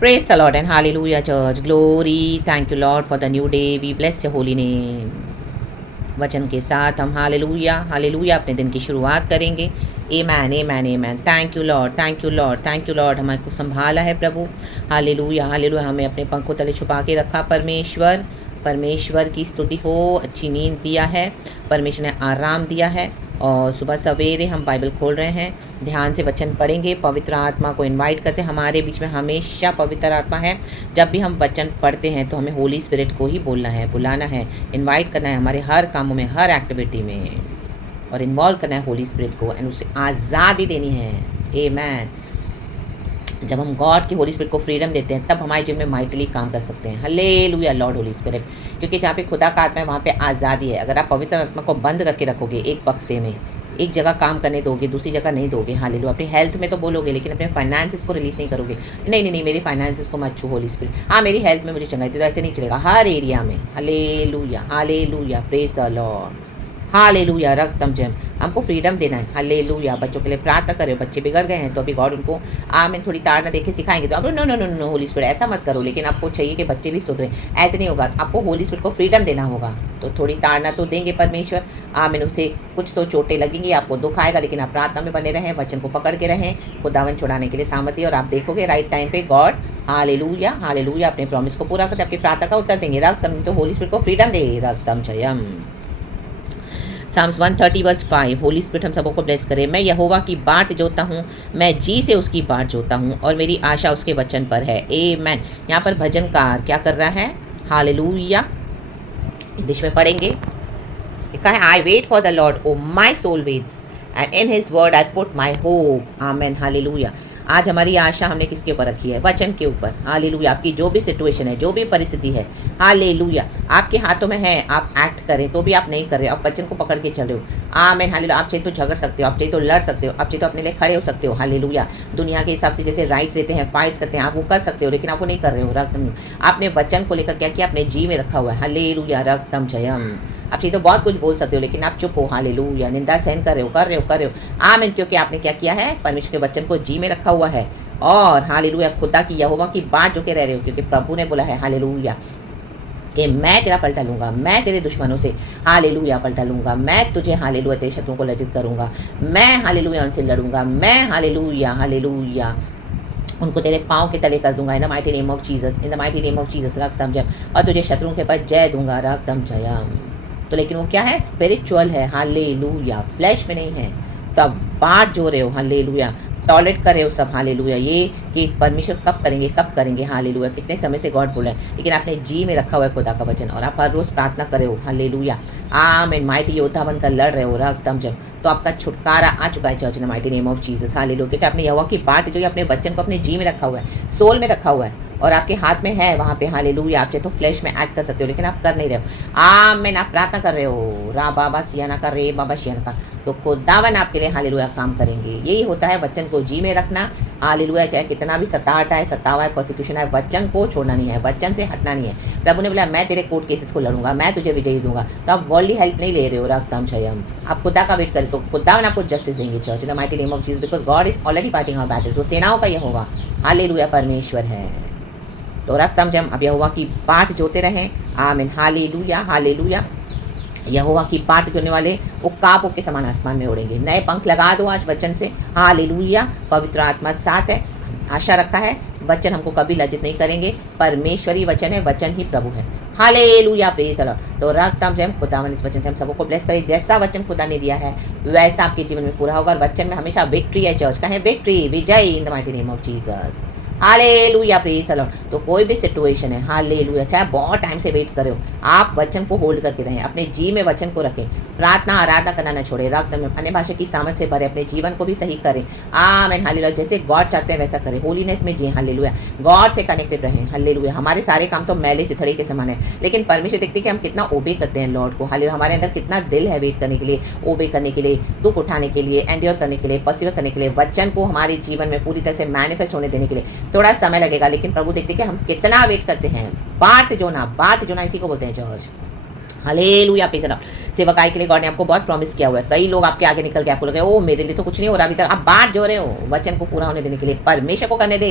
Praise the Lord and hallelujah, church. Glory. Thank you, Lord, for the new day. We bless your holy name. वचन के साथ हम hallelujah hallelujah अपने दिन की शुरुआत करेंगे. Amen amen amen. Thank you Lord, thank you Lord, thank you Lord. हमारे को संभाला है प्रभु. Hallelujah hallelujah. हमें अपने पंखों तले छुपा के रखा परमेश्वर. परमेश्वर की स्तुति हो. अच्छी नींद दिया है परमेश्वर ने, आराम दिया है. और सुबह सवेरे हम बाइबल खोल रहे हैं, ध्यान से वचन पढ़ेंगे, पवित्र आत्मा को इनवाइट करते हैं. हमारे बीच में हमेशा पवित्र आत्मा है. जब भी हम वचन पढ़ते हैं तो हमें होली स्पिरिट को ही बोलना है, बुलाना है, इनवाइट करना है हमारे हर कामों में, हर एक्टिविटी में, और इन्वॉल्व करना है होली स्पिरिट को एंड उसे आज़ादी देनी है. आमेन. जब हम गॉड की होली स्पिरिट को फ्रीडम देते हैं तब हमारे जीवन में माइटली काम कर सकते हैं. Hallelujah Lord Holy spirit. क्योंकि जहाँ पे खुदा का आत्मा है वहाँ पे आज़ादी है. अगर आप पवित्र आत्मा को बंद करके रखोगे एक बक्से में, एक जगह काम करने दोगे, दूसरी जगह नहीं दोगे. हालेलुया. अपनी हेल्थ में तो बोलोगे लेकिन अपने फाइनेंसेस को रिलीज नहीं करोगे. नहीं नहीं नहीं, मेरी फाइनेंसेस को मत छू होली स्पिरिट. हाँ, मेरी हेल्थ में मुझे चंगाई दे, तो ऐसे नहीं चलेगा. हर एरिया में. Hallelujah hallelujah. Praise the Lord. Hallelujah. रक्तम जम. हमको फ्रीडम देना है. हालेलुया. बच्चों के लिए प्रार्थना करें. बच्चे बिगड़ गए हैं तो अभी गॉड उनको में थोड़ी तार ना देखे सिखाएंगे. तो अब no no no no holy spirit ऐसा मत करो. लेकिन आपको चाहिए कि बच्चे भी सुधरें. ऐसे नहीं होगा. आपको होली स्पिरिट को फ्रीडम देना होगा. तो थोड़ी ताड़ना तो देंगे परमेश्वर. आमीन. उसे कुछ तो चोटें लगेंगी, आपको दुख आएगा, लेकिन आप प्रार्थना में बने रहें, वचन को पकड़ के रहें. खुदावन छुड़ाने के लिए सामर्थ्य, और आप देखोगे राइट टाइम पे गॉड हालेलुया हालेलुया अपने प्रॉमिस को पूरा करते, आपकी प्रार्थना का उत्तर देंगे. रक्तम तो होली स्पिरिट को फ्रीडम दे. रक्तम जयम. Psalms 130 verse 5. होली स्पिरिट हम सबको ब्लेस करे. मैं यहोवा की बाट जोता हूँ, मैं जी से उसकी बाट जोता हूँ, और मेरी आशा उसके वचन पर है. आमेन. यहाँ पर भजनकार क्या कर रहा है? हालेलुया. इंग्लिश में पढ़ेंगे. लिखा है, I wait for the Lord, O my soul waits, and in his word I put my hope. Amen. Hallelujah. आज हमारी आशा हमने किसके ऊपर रखी है? वचन के ऊपर. हालेलुया. आपकी जो भी सिचुएशन है, जो भी परिस्थिति है, हालेलुया, आपके हाथों में है. आप एक्ट करें तो भी आप नहीं कर रहे, आप वचन को पकड़ के चल रहे हो. आमेन. हालेलुया. आप चाहे तो झगड़ सकते हो, आप चाहे तो लड़ सकते हो, आप चाहे तो अपने लिए खड़े हो सकते हो. हालेलुया. दुनिया के हिसाब से जैसे राइट्स लेते हैं, फाइट करते हैं, आप वो कर सकते हो, लेकिन आप वो नहीं कर रहे हो. रक्तम. आपने वचन को लेकर क्या किया? अपने जी में रखा हुआ है. हालेलुया. रक्तम जयम. आप ये तो बहुत कुछ बोल सकते हो लेकिन आप चुप हो. हालेलुया. निंदा सहन कर रहे हो. आमीन. क्योंकि आपने क्या किया है? परमेश्वर के वचन को जी में रखा हुआ है. और हालेलुया खुदा की यहोवा की बात जो के रह रहे हो, क्योंकि प्रभु ने बोला है हालेलुया कि मैं तेरा पलटा लूँगा, मैं तेरे दुश्मनों से हालेलुया पलटा लूँगा, मैं तुझे हालेलुया तेरे शत्रुओं को लज्जित करूँगा, मैं हालेलुया उनसे लड़ूंगा, मैं हालेलुया हालेलुया उनको तेरे पाँव के तले कर दूंगा. In the mighty name of Jesus, in the mighty name of Jesus. रक्तम जय. और तुझे शत्रुओं के पास जय दूंगा. रक्तम जयम. तो लेकिन वो क्या है? स्पिरिचुअल है. हालेलुया. फ्लैश में नहीं है. तो आप बात जो रहे हो हालेलुया, टॉयलेट कर रहे हो सब. हालेलुया. ये कि परमेश्वर कब करेंगे, कब करेंगे. हालेलुया. कितने समय से गॉड बोल रहे हैं, लेकिन आपने जी में रखा हुआ है खुदा का वचन, और आप हर रोज़ प्रार्थना कर रहे हो. हालेलुया. आमीन. माइटी योद्धा बनकर लड़ रहे हो. रक्तम जब. तो आपका छुटकारा आ चुका है church in the mighty name of Jesus. Hallelujah. क्योंकि आपने यहोवा की बात जो है अपने वचन को अपने जी में रखा हुआ है, सोल में रखा हुआ है, और आपके हाथ में है वहाँ पे. हालेलुया. आप चाहे तो फ्लैश में एक्ट कर सकते हो लेकिन आप कर नहीं रहे हो. आमीन. आप प्रार्थना कर रहे हो. रा बाबा सियाना का रे बाबा सियाना का. तो खुदावन आपके लिए हालेलुया काम करेंगे. यही होता है वचन को जी में रखना. हालेलुया. चाहे कितना भी सताहट आए, सतावा है, प्रोसिक्यूशन है, वचन को छोड़ना नहीं है, वचन से हटना नहीं है. प्रभु ने बोला मैं तेरे कोर्ट केसेस को लड़ूंगा, मैं तुझे विजयी दूंगा. तो आप वर्ल्डली हेल्प नहीं ले रहे हो. रक्तम शयम. आप खुदा का वेट करें तो खुदावन आपको जस्टिस देंगे church in the mighty name of Jesus, because God is already fighting our battles. वो सेनाओं का यहोवा हालेलुया परमेश्वर है. तो रक्तम जम. अब यहोवा की बाट जोते रहें. आमीन. Hallelujah hallelujah. यहोवा की बाट जोने वाले वो कापों के समान आसमान में उड़ेंगे. नए पंख लगा दो आज वचन से. हालेलुया. पवित्र आत्मा साथ है. आशा रखा है वचन हमको कभी लज्जित नहीं करेंगे. परमेश्वरी वचन है, वचन ही प्रभु है. हालेलुया. Praise the Lord. तो रक्तम जय. खुदावन इस वचन से हम सबको ब्लेस करें. जैसा वचन खुदा ने दिया है वैसा आपके जीवन में पूरा होगा. और वचन में हमेशा विक्ट्री है. चर्च का है victory, Vijay in the mighty name of Jesus. Hallelujah. Praise the Lord. तो कोई भी सिचुएशन है हालेलुया, चाहे बहुत टाइम से वेट करे हो, आप वचन को होल्ड करके रहें. अपने जी में वचन को रखें. प्रार्थना आराधना करना न छोड़े. रक्त में अन्य भाषा की सामर्थ से भरे. अपने जीवन को भी सही करें. आमीन. हालेलुया. जैसे गॉड चाहते हैं वैसा करें. होलीनेस में जिए. हालेलुया. गॉड से कनेक्टेड रहें. हालेलुया. हमारे सारे काम तो मैले चिथड़े के समान है, लेकिन परमेश्वर देखते हैं कि हम कितना ओबे करते हैं लॉर्ड को. हालेलुया. हमारे अंदर कितना दिल है वेट करने के लिए, ओबे करने के लिए, दुख उठाने के लिए, एंड्योर करने के लिए, परसिवर करने के लिए, वचन को हमारे जीवन में पूरी तरह से मैनिफेस्ट होने देने के लिए. थोड़ा समय लगेगा, लेकिन प्रभु देखते कि हम कितना वेट करते हैं. बाट जोना इसी को बोलते हैं church. Hallelujah. Praise the Lord. सेवकाई के लिए गॉड ने आपको बहुत प्रॉमिस किया हुआ है. कई लोग आपके आगे निकल के आपको लगे ओ मेरे लिए तो कुछ नहीं हो रहा अभी तक. आप बाट जो रहे हो वचन को पूरा होने देने के लिए. परमेश्वर को करने दे.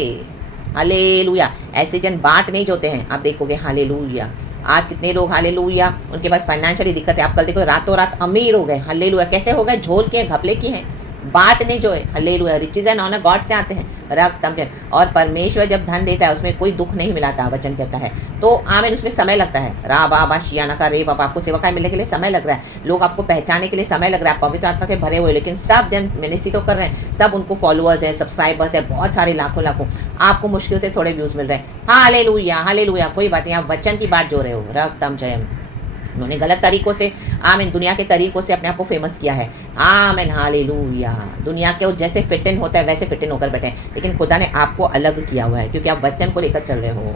हालेलुया। ऐसे जन बाट नहीं जोते हैं, आप देखोगे हालेलुया। आज कितने लोग हालेलुया, उनके पास फाइनेंशियली दिक्कत है, आप कल देखो रातों रात अमीर हो गए। हालेलुया। कैसे हो गए? झोल के घपले की हैं, बाट नहीं जो है। Hallelujah. Riches and honour God से आते हैं, रक्त तमजन। और परमेश्वर जब धन देता है उसमें कोई दुख नहीं मिलाता, वचन कहता है। तो आमीन, उसमें समय लगता है। रा बाबा शियाना का रे बाबा, आपको सेवकाई मिलने के लिए समय लग रहा है, लोग आपको पहचानने के लिए समय लग रहा है, पवित्र आत्मा से भरे हुए। लेकिन सब जन मिनिस्ट्री तो कर रहे हैं, सब उनको फॉलोअर्स है, सब्सक्राइबर्स है, बहुत सारे लाखों लाखों। आपको मुश्किल से थोड़े व्यूज मिल रहे हैं। Hallelujah hallelujah. कोई बात नहीं, आप वचन की बात जो रहे हो, रक्त तमजन। उन्होंने गलत तरीकों से, आमीन, दुनिया के तरीकों से अपने आप को फेमस किया है। आमीन हालेलुया। दुनिया के जैसे फिट इन होता है वैसे फिट इन होकर बैठे हैं, लेकिन खुदा ने आपको अलग किया हुआ है, क्योंकि आप वचन को लेकर चल रहे हो।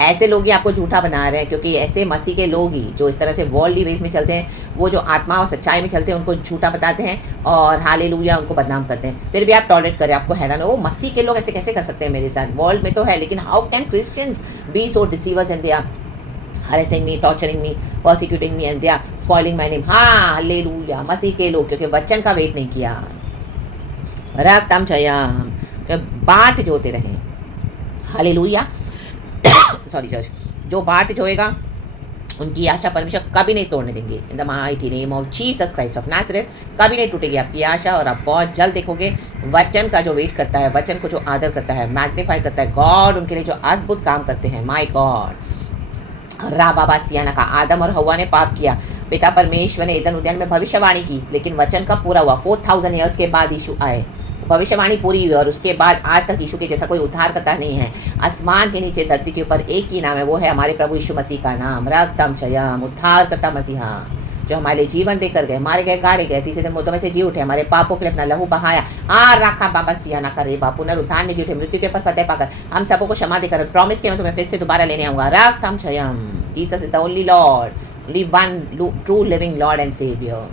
ऐसे लोग ही आपको झूठा बना रहे हैं, क्योंकि ऐसे मसीह के लोग ही जो इस तरह से वर्ल्डली वेज में चलते हैं, वो जो आत्मा और सच्चाई में चलते हैं उनको झूठा बताते हैं और हालेलुया उनको बदनाम करते हैं। फिर भी आप टॉलरेट करें, आपको हैरान हो, मसीह के लोग ऐसे कैसे कर सकते हैं मेरे साथ? वर्ल्ड में तो है, लेकिन how can Christians be so deceivers and they are harassing me, torturing me, persecuting me and they are spoiling my name. हाँ हालेलुया। मसीह के लोग क्योंकि वचन का वेट नहीं किया, रक्तम चयम, बाट जोते रहे। हालेलुया। सॉरी चर्च, जो बाट जोएगा उनकी आशा परमेश्वर कभी नहीं तोड़ने देंगे। इन the mighty name of Jesus Christ of Nazareth कभी नहीं टूटेगी आपकी आशा, और आप बहुत जल्द देखोगे वचन का जो वेट करता है, वचन को जो आदर करता है, मैग्नीफाई करता है, गॉड उनके लिए जो अद्भुत काम करते हैं। My God. रा बाबा सियाना का, आदम और हवा ने पाप किया, पिता परमेश्वर ने ईदन उद्यान में भविष्यवाणी की, लेकिन वचन का पूरा हुआ। 4000 ईयर्स के बाद यीशु आए, भविष्यवाणी पूरी हुई, और उसके बाद आज तक यीशु के जैसा कोई उद्धार करता नहीं है। आसमान के नीचे धरती के ऊपर एक ही नाम है, वो है हमारे प्रभु यीशु मसीह का नाम, रक्तम चयम, उद्धार करता मसीहा, जो हमारे लिए जीवन देकर गए, मारे गए, गाड़े गए, तीसरे दिन मुर्दों में से जी उठे, हमारे पापों के लिए अपना लहू बहाया। हाँ राखा बाबा सियाना का रे बाप, पुनरुत्थान में जी उठे, मृत्यु के ऊपर फतेह पाकर हम सबको को क्षमा देकर प्रॉमिस किया मैं तुम्हें फिर से दोबारा लेने आऊंगा। रक्तम चयम। Jesus is the only Lord, only one true living Lord and saviour.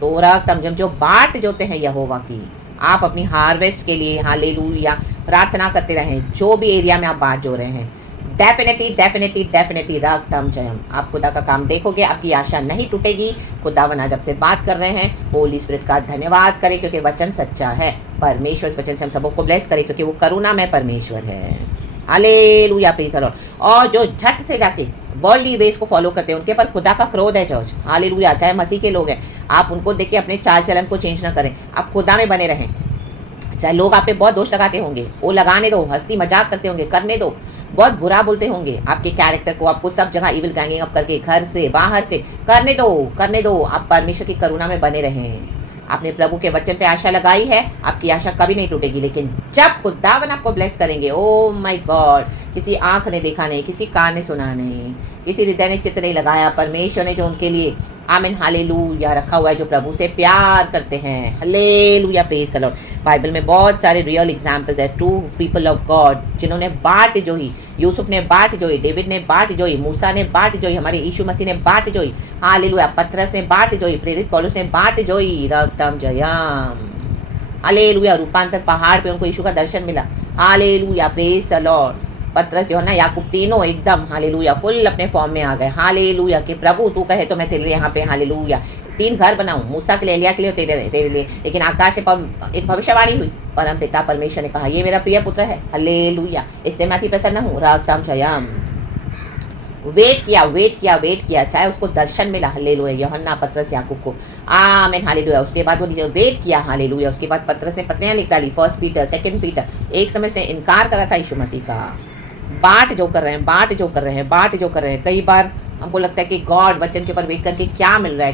तो रक्तम जो बाट जोते हैं यहोवा की, आप अपनी हार्वेस्ट के लिए हालेलुया प्रार्थना करते रहें। जो भी एरिया में आप बाट जो रहे हैं, डेफिनेटली डेफिनेटली डेफिनेटली रक्तम जयम, आप खुदा का काम देखोगे, आपकी आशा नहीं टूटेगी। खुदावन आज आपसे बात कर रहे हैं, होली स्पिरिट का धन्यवाद करें क्योंकि वचन सच्चा है। परमेश्वर इस वचन से हम सबको ब्लेस करें क्योंकि वो करुणामय परमेश्वर है। Hallelujah praise the Lord. और जो झट से जाके वर्ल्डली वेज को फॉलो करते हैं उनके पर खुदा का क्रोध है चर्च। हालेलुया। चाहे मसीह के लोग हैं, आप उनको देख के अपने चाल चलन को चेंज ना करें, आप खुदा में बने रहें। चाहे लोग आप पे बहुत दोष लगाते होंगे, वो लगाने दो, हंसी मजाक करते होंगे, करने दो, बहुत बुरा बोलते होंगे आपके कैरेक्टर को, आपको सब जगह इविल गैंगिंग अप करके घर से बाहर से, करने दो करने दो। आप परमेश्वर की करुणा में बने रहें। आपने प्रभु के वचन पे आशा लगाई है, आपकी आशा कभी नहीं टूटेगी। लेकिन जब खुदावन आपको ब्लेस करेंगे, ओ माय गॉड, किसी आंख ने देखा नहीं, किसी कान ने सुना नहीं, किसी हृदय ने चित्त नहीं लगाया, परमेश्वर ने जो उनके लिए आमीन हालेलुया रखा हुआ है, जो प्रभु से प्यार करते हैं। Hallelujah praise the Lord. Bible में बहुत सारे रियल एग्जाम्पल्स है, ट्रू पीपल ऑफ गॉड जिन्होंने बाट जोई। यूसुफ ने बाट जोई, डेविड ने बाट जोई, मूसा ने बाट जोई, हमारे यीशु मसीह ने बाट जोई। हालेलुया। पतरस ने बाट जोई, प्रेरित पौलुस ने बाट जोई। रक्तम जयम। हालेलुया। रूपांतर पहाड़ पे उनको यीशु का दर्शन मिला। Hallelujah praise the Lord. पतरस यूहन्ना याकूब तीनों एकदम हालेलुया फुल अपने फॉर्म में आ गए। हालेलुया कि प्रभु तू कहे तो मैं तेरे लिए यहाँ पे हालेलुया 3 घर बनाऊं, मूसा के लिए, एलिया के लिए, तेरे लिए। लेकिन आकाश से एक भविष्यवाणी हुई, परम पिता परमेश्वर ने कहा ये मेरा प्रिय पुत्र है। हालेलुया, इससे मैं अति प्रसन्न हूँ। रक्तम जयम। वेट किया, चाहे उसको दर्शन मिला। हालेलुया। यूहन्ना, पतरस, याकूब को आमीन हालेलुया। उसके बाद वो वेट किया। हालेलुया। उसके बाद पतरस ने पत्नियां लिख डाली, 1 पीटर 2 पीटर। एक समय से इनकार करा था यीशु मसीह का। बाट जो कर रहे हैं। कई बार हमको लगता है कि गॉड वचन के ऊपर वेट करके क्या मिल रहा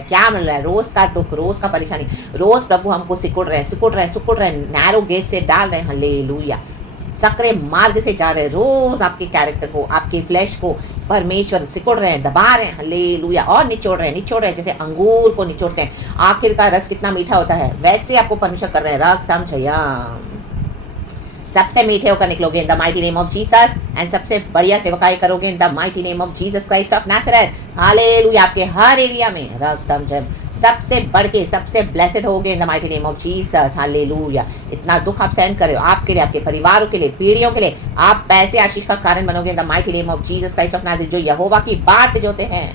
है, रोज का दुख, रोज का परेशानी, रोज प्रभु हमको सिकुड़ रहे हैं, नैरो गेट से डाल रहे हैं। हालेलुया। सकरे मार्ग से जा रहे हैं, रोज आपके कैरेक्टर को, आपके फ्लैश को परमेश्वर सिकुड़ रहे हैं, दबा रहे हैं। हालेलुया। और निचोड़ रहे हैं, जैसे अंगूर को निचोड़ते हैं, आखिर का रस कितना मीठा होता है, वैसे आपको परमेश्वर कर रहे हैं। रक्तम जयम। सबसे मीठे होकर निकलोगे in the mighty name of Jesus, and सबसे बढ़िया सेवकाई करोगे in the mighty name of Jesus Christ of Nazareth. Hallelujah. आपके हर एरिया में रक्तम जयम, सबसे बढ़ के सबसे ब्लेसेड होगे इन the mighty name of Jesus. Hallelujah. इतना दुख आप सहन कर रहे हो, आपके लिए, आपके परिवारों के लिए, पीढ़ियों के लिए, आप पैसे आशीष का कारण बनोगे in the mighty name of Jesus Christ of Nazareth, जो यहोवा की बाट जोते हैं।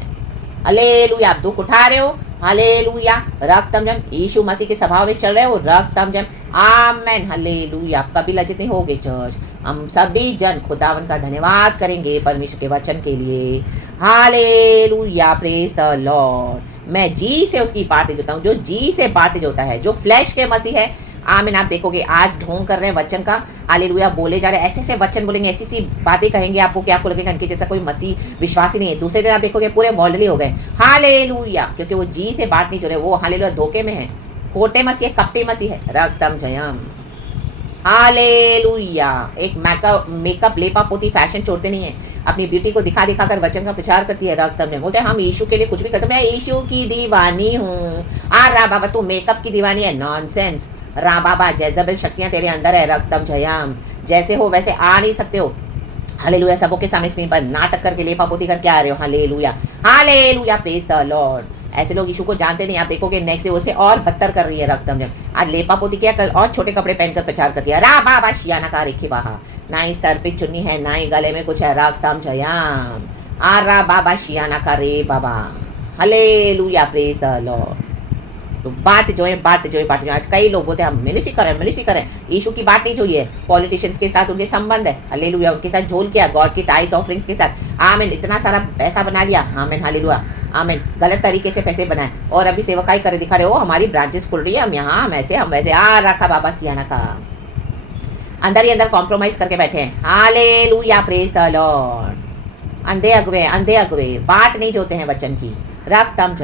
हालेलुया। आप दुख उठा रहे हो, हालेलुया, रक्तम जम, यीशु मसीह के स्वभाव में चल रहे हो, रक्तम जम, आमेन, हालेलुया। आप कभी लज्जित नहीं होगे चर्च, हम सभी जन खुदावन का धन्यवाद करेंगे परमेश्वर के वचन के लिए। Hallelujah, praise the Lord. मैं जी से उसकी बातें जोता हूँ, जो जी से बातें जोता है, जो फ्लैश के मसीह है। आमीन। आप देखोगे आज ढोंग कर रहे हैं वचन का, हालेलुया बोले जा रहे हैं, ऐसे ऐसे वचन बोलेंगे, ऐसी सी बातें कहेंगे आपको कि आपको लगेगा इनके जैसा कोई मसीह विश्वासी नहीं है। दूसरे दिन आप देखोगे पूरे वर्ल्डली हो गए। हालेलुया, क्योंकि वो जी से बात नहीं जो रहे, वो हालेलुया धोखे में है, खोटे मसीह है, कपटी मसीह है। रक्तम जयम, हालेलुया। एक मेकअप लेपा पोती फैशन छोड़ते नहीं है, अपनी ब्यूटी को दिखा दिखा कर वचन का प्रचार करती है। रक्तम ने बोलते हैं हम यीशु के लिए कुछ भी करते, मैं यीशु की दीवानी हूँ। रा बाबा तू मेकअप की दीवानी है, नॉनसेंस। रा बाबा जेजबेल शक्तियां तेरे अंदर है। रक्तम जयम, जैसे हो वैसे आ नहीं सकते हो। हालेलुया, सबों के सामने स्क्रीन पर नाटक करके लेपा पोती करके आ रहे हो। Hallelujah, hallelujah, praise the Lord. ऐसे लोग यीशु को जानते नहीं। आप देखोगे नेक्स्ट डे उसे और बदतर कर रही है। रक्तम जयम आज लेपा पोती किया, कल और छोटे कपड़े पहनकर प्रचार करती है। रा बाबा शियाना का रेखी बाहा, ना ही सर पे चुन्नी है, ना ही गले में कुछ है। रक्तम जयम, आ रा बाबा शियाना का रे बाबा। Hallelujah, praise the Lord. तो बात जो है आज कई लोग बोलते हैं हम मिनिस्ट्री करें। यीशु की बात नहीं जो है, पॉलिटिशियंस के साथ उनके संबंध है। हालेलुया, उनके साथ झोल किया गॉड की टाइज ऑफरिंग्स के साथ। आमीन, इतना सारा पैसा बना लिया। आमीन, हालेलुया, आमीन, गलत तरीके से पैसे बनाए और अभी सेवकाई करे दिखा रहे हो, हमारी ब्रांचेस खुल रही है, हम यहाँ हम वैसे आ रखा बाबा सियाना का। अंदर ही अंदर कॉम्प्रोमाइज करके बैठे हैं। Hallelujah, praise the Lord. अंधे अगुए बात नहीं जोते हैं वचन की। रक्तम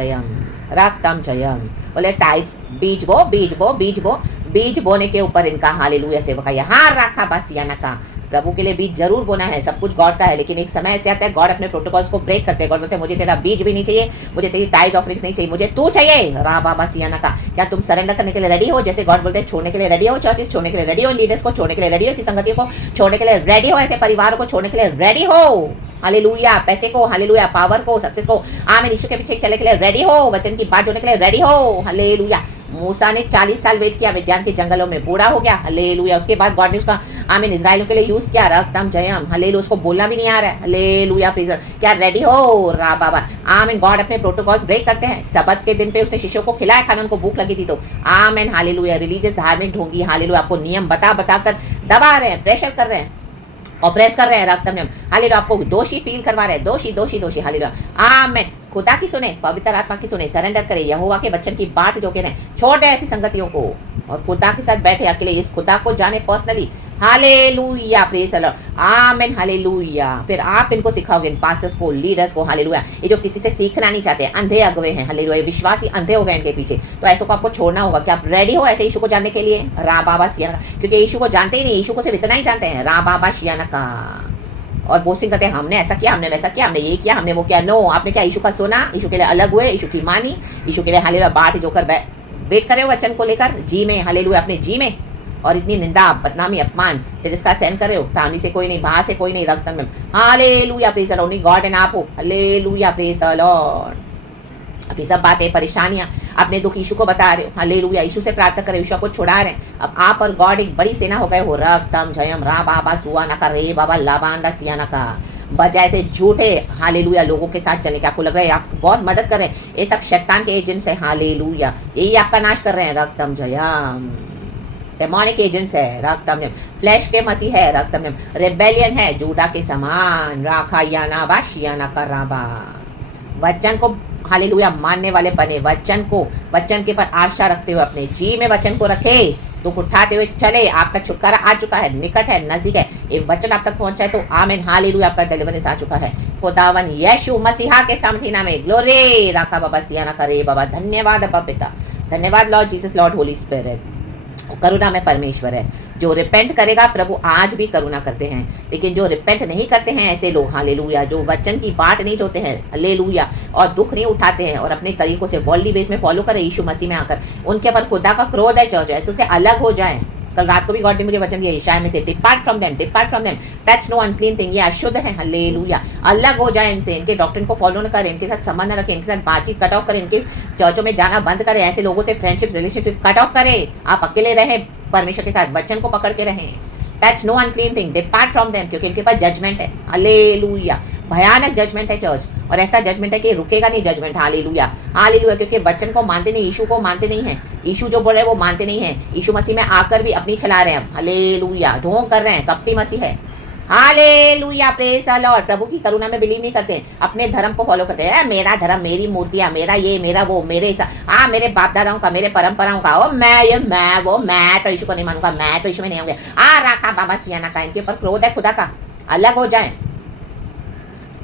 जयम। बोले टाइल्स बीज बोने के ऊपर इनका हालेलुया सेवकाई। हाँ रखा बस याना का प्रभु के लिए बीज जरूर बोना है, सब कुछ गॉड का है, लेकिन एक समय ऐसे आता है गॉड अपने प्रोटोकॉल्स को ब्रेक करते हैं। गॉड बोलते हैं मुझे तेरा बीज भी नहीं चाहिए, मुझे तेरी टाइज ऑफरिंग्स नहीं चाहिए, मुझे तू चाहिए। रा बाबा सियाना का, क्या तुम सरेंडर करने के लिए रेडी हो? जैसे गॉड बोलते हैं छोड़ने के लिए रेडी हो, चर्चेस छोड़ने के लिए रेडी हो, लीडर्स को छोड़ने के लिए रेडी हो, ऐसी संगतियों को छोड़ने के लिए रेडी हो, ऐसे परिवारों को छोड़ने के लिए रेडी हो। हालेलुया, पैसे को, हालेलुया, पावर को, सक्सेस को, आमीन, यीशु के पीछे चलने के लिए रेडी हो, वचन की बात जोड़ने के लिए रेडी हो। हालेलुया। मूसा ने 40 साल वेट किया विद्यान के जंगलों में, बूढ़ा हो गया। हालेलुया, उसके बाद गॉड ने उसका आमीन इजराइलियों के लिए यूज किया। रक्तम जयम, हालेलुया, उसको बोलना भी नहीं आ रहा है। हालेलुया, प्रेज़, क्या रेडी हो? रा बाबा, आमीन। गॉड अपने प्रोटोकॉल्स ब्रेक करते हैं। सबत के दिन पे उसने शिष्यों को खिलाया खाना, उनको भूख लगी थी तो। आमीन, हालेलुया। रिलीजियस धार्मिक ढोंगी, हालेलुया, आपको नियम बता कर दबा रहे हैं, प्रेशर कर रहे हैं, ऑपरेस कर रहे हैं। रक्तम नियम, हालेलुया, आपको दोषी फील करवा रहे हैं, दोषी। हालेलुया, आमीन। खुदा की सुने, पवित्र आत्मा की सुने, सरेंडर करे, यहोवा के बच्चन की बात जो कह रहे हैं, छोड़ दे ऐसी संगतियों को और खुदा के साथ बैठे अकेले, इस खुदा को जाने personally. Hallelujah, praise the Lord, आमीन, हालेलुया। फिर आप इनको सिखाओगे, इन पास्टर्स को, लीडर्स को, हालेलुया, ये जो किसी से सीखना नहीं चाहते, अंधे अगुए हैं, हालेलुया, विश्वासी अंधे हो गए इनके पीछे, तो ऐसो को आपको छोड़ना होगा। क्या आप रेडी हो ऐसे यीशु को जानने के लिए? रा बाबा सियाना, क्योंकि यीशु को जानते ही नहीं, यीशु को सिर्फ इतना ही जानते हैं, रा बाबा सियाना का। और बोस्टिंग करते हैं हमने ऐसा किया, हमने वैसा किया, हमने ये किया, हमने वो किया। नो, आपने क्या यीशु का सुना? यीशु के लिए अलग हुए, यीशु की मानी, यीशु के लिए हालेलुया बात जो कर वेट करे वचन को लेकर जी में, हालेलुया, अपने जी में। और इतनी निंदा, बदनामी, अपमान, तिरस्कार सहन कर रहे हो, फैमिली से कोई नहीं, बाहर से कोई नहीं, रक्तम में, hallelujah, praise the Lord, only God and आप हो। Hallelujah, praise the Lord. अपनी सब बातें, परेशानियां, अपने दुख यीशु को बता रहे हो। हालेलुया, यीशु से प्रार्थना कर रहे हो, यीशु को छुड़ा रहे हैं। अब आप और गॉड एक बड़ी सेना हो गए हो। रक्तम जयम, रा बाबा सुआना का रे बाबा लाबांडा सियाना का। बजाय से झूठे हालेलुया लोगों के साथ चलने के, आपको लग रहा है आप बहुत मदद कर रहे हैं, ये सब शैतान के एजेंट्स है। हालेलुया, यही आपका नाश कर रहे हैं। रक्तम जयम, डेमोनिक एजेंट्स है। रक्तम जयम, फ्लैश के मसीह है। रक्तम जयम, रेबेलियन है, जूडा के समान। राखा याना बाशियाना का राबा, वचन को हालेलुया मानने वाले बने, वचन के पर आशा रखते हुए अपने जी में वचन को रखे, दुख उठाते हुए चले। आपका छुटकारा आ चुका है, निकट है, नजदीक है। ये वचन आप तक पहुंचा है तो आमीन, हालेलुया, आपका डिलीवरेंस आ चुका है। खुदावन यीशु मसीहा के सामर्थी नाम में ग्लोरी। राखा बाबा सियाना करे बाबा, धन्यवाद अब्बा पिता, धन्यवाद Lord Jesus, Lord Holy Spirit. करुणा में परमेश्वर है, जो रिपेंट करेगा प्रभु आज भी करुणा करते हैं, लेकिन जो रिपेंट नहीं करते हैं ऐसे लोग, हालेलुया, जो वचन की बात नहीं जोते हैं, हालेलुया, और दुख नहीं उठाते हैं और अपने तरीकों से वर्ल्डली बेस में फॉलो करें यीशु मसीह में आकर, उनके पर खुदा का क्रोध है, चर्च ऐसे उससे अलग हो जाएं। कल रात को भी गॉड ने मुझे वचन दिया यशायाह में से, depart from them, touch no unclean thing, ये अशुद्ध है। हालेलुया, अलग हो जाए इनसे, इनके डॉक्ट्रिन को फॉलो न करें, इनके साथ संबंध न रखें, इनके साथ बातचीत कट ऑफ करें, इनके चर्चों में जाना बंद करें, ऐसे लोगों से फ्रेंडशिप रिलेशनशिप कट ऑफ करें। आप अकेले रहें, परमेश्वर के साथ वचन को पकड़ के रहें। Touch no unclean thing, depart from them, क्योंकि इनके पास जजमेंट है। हालेलुया, भयानक जजमेंट है चर्च, और ऐसा जजमेंट है कि रुकेगा नहीं जजमेंट। हालेलुया, हालेलुया, क्योंकि वचन को मानते नहीं, यीशु को मानते नहीं है। यीशु जो बोल रहे हैं वो मानते नहीं है। यीशु मसीह में आकर भी अपनी चला रहे हैं। हालेलुया, ढोंग कर रहे हैं, कपटी मसीह है। Hallelujah, praise the Lord. प्रभु की करुणा में बिलीव नहीं करते, अपने धर्म को फॉलो करते हैं। मेरा धर्म, मेरी मूर्तियां, मेरा ये, मेरा वो, मेरे बाप दादाओं का, मेरे परंपराओं का, ओ मैं तो यीशु को नहीं मानूंगा, मैं तो यीशु में नहीं आऊंगा। राखा बाबा सियाना का, इनके ऊपर क्रोध है खुदा का, अलग हो जाए।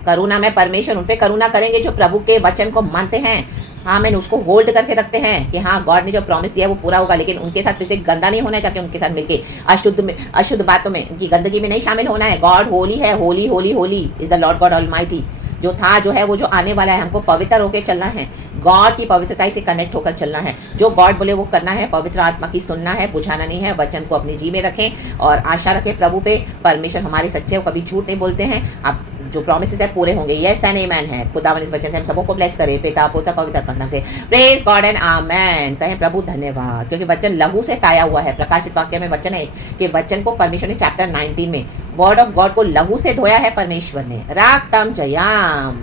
करुणा में परमेश्वर उन पे करुणा करेंगे जो प्रभु के वचन को मानते हैं। हाँ, मैंने उसको होल्ड करके रखते हैं कि हाँ, गॉड ने जो प्रॉमिस दिया वो पूरा होगा। लेकिन उनके साथ फिर से गंदा नहीं होना चाहिए, उनके साथ मिलके अशुद्ध बातों में, उनकी गंदगी में नहीं शामिल होना है। गॉड होली है, Holi Holi Holi is the Lord God almighty. जो था, जो है, वो जो आने वाला है, हमको पवित्र होकर चलना है। गॉड की पवित्रता से कनेक्ट होकर चलना है। जो गॉड बोले वो करना है। पवित्र आत्मा की सुनना है, बुझाना नहीं है। वचन को अपनी जी में रखें और आशा रखें प्रभु पे। परमेश्वर हमारे सच्चे, कभी झूठ नहीं बोलते हैं। आप जो प्रॉमिसेस है पूरे होंगे। यस एंड आमेन है। खुदावन इस वचन से हम सबको ब्लेस करे, पिता पुत्र पवित्र आत्मा से। प्रेज गॉड एंड आमेन। कहें प्रभु धन्यवाद, क्योंकि वचन लहू से ताया हुआ है। प्रकाशित वाक्य में वचन है कि वचन को परमेश्वर ने चैप्टर 19 में वर्ड ऑफ गॉड को लहू से धोया है परमेश्वर ने। रागतम जयाम।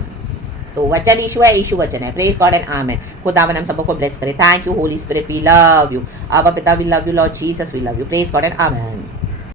तो वचन यीशु है, यीशु वचन है। प्रेज गॉड एंड आमेन। खुदावन हम सबको ब्लेस करे। Thank you Holy Spirit, we love you. आबा पिता, we love you Lord Jesus, we love you. Praise God and amen.